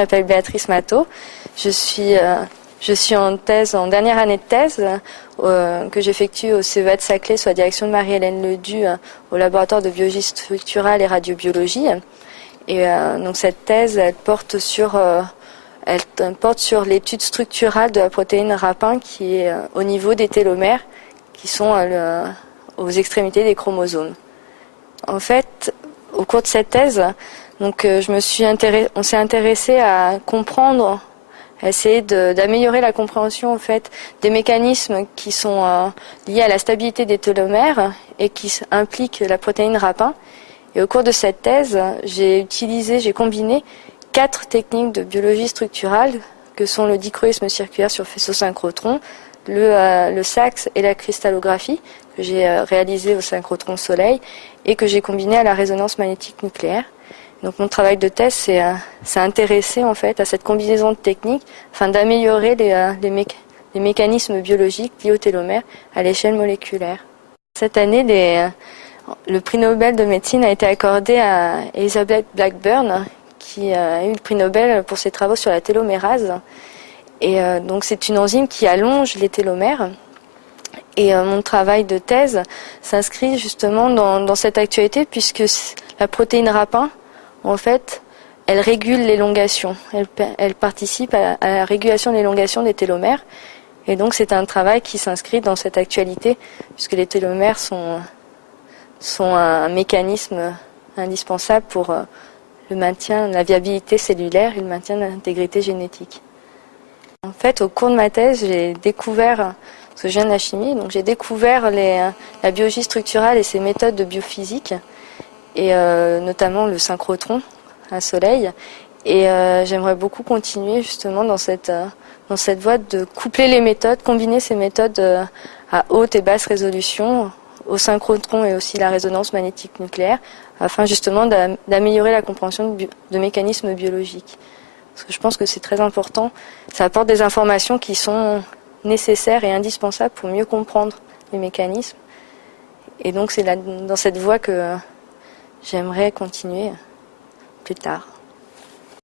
m'appelle Béatrice Matteau. Je suis en thèse, en dernière année de thèse, que j'effectue au CEA de Saclay sous la direction de Marie-Hélène Ledu au laboratoire de biologie structurale et radiobiologie. Et donc cette thèse, elle porte sur l'étude structurale de la protéine rapin qui est au niveau des télomères, qui sont aux extrémités des chromosomes. En fait, au cours de cette thèse, donc on s'est intéressé à comprendre, à essayer d'améliorer la compréhension en fait des mécanismes qui sont liés à la stabilité des télomères et qui impliquent la protéine rapin. Et au cours de cette thèse, j'ai combiné 4 techniques de biologie structurale que sont le dichroïsme circulaire sur faisceau synchrotron, le SAXS et la cristallographie que j'ai réalisé au synchrotron Soleil et que j'ai combiné à la résonance magnétique nucléaire. Donc mon travail de thèse s'est intéressé en fait à cette combinaison de techniques afin d'améliorer les mécanismes biologiques liés aux télomères à l'échelle moléculaire. Cette année, le prix Nobel de médecine a été accordé à Elizabeth Blackburn, qui a eu le prix Nobel pour ses travaux sur la télomérase. Et donc c'est une enzyme qui allonge les télomères. Et mon travail de thèse s'inscrit justement dans cette actualité, puisque la protéine rapin, en fait, elle régule l'élongation. Elle participe à la régulation de l'élongation des télomères. Et donc c'est un travail qui s'inscrit dans cette actualité, puisque les télomères sont un mécanisme indispensable pour le maintien de la viabilité cellulaire et le maintien de l'intégrité génétique. En fait, au cours de ma thèse, j'ai découvert, parce que je viens de la chimie, donc j'ai découvert la biologie structurale et ses méthodes de biophysique, et notamment le synchrotron à Soleil. Et j'aimerais beaucoup continuer justement dans cette voie de coupler les méthodes, combiner ces méthodes à haute et basse résolution, au synchrotron et aussi la résonance magnétique nucléaire, afin justement d'améliorer la compréhension de mécanismes biologiques. Parce que je pense que c'est très important, ça apporte des informations qui sont nécessaires et indispensables pour mieux comprendre les mécanismes. Et donc c'est dans cette voie que j'aimerais continuer plus tard.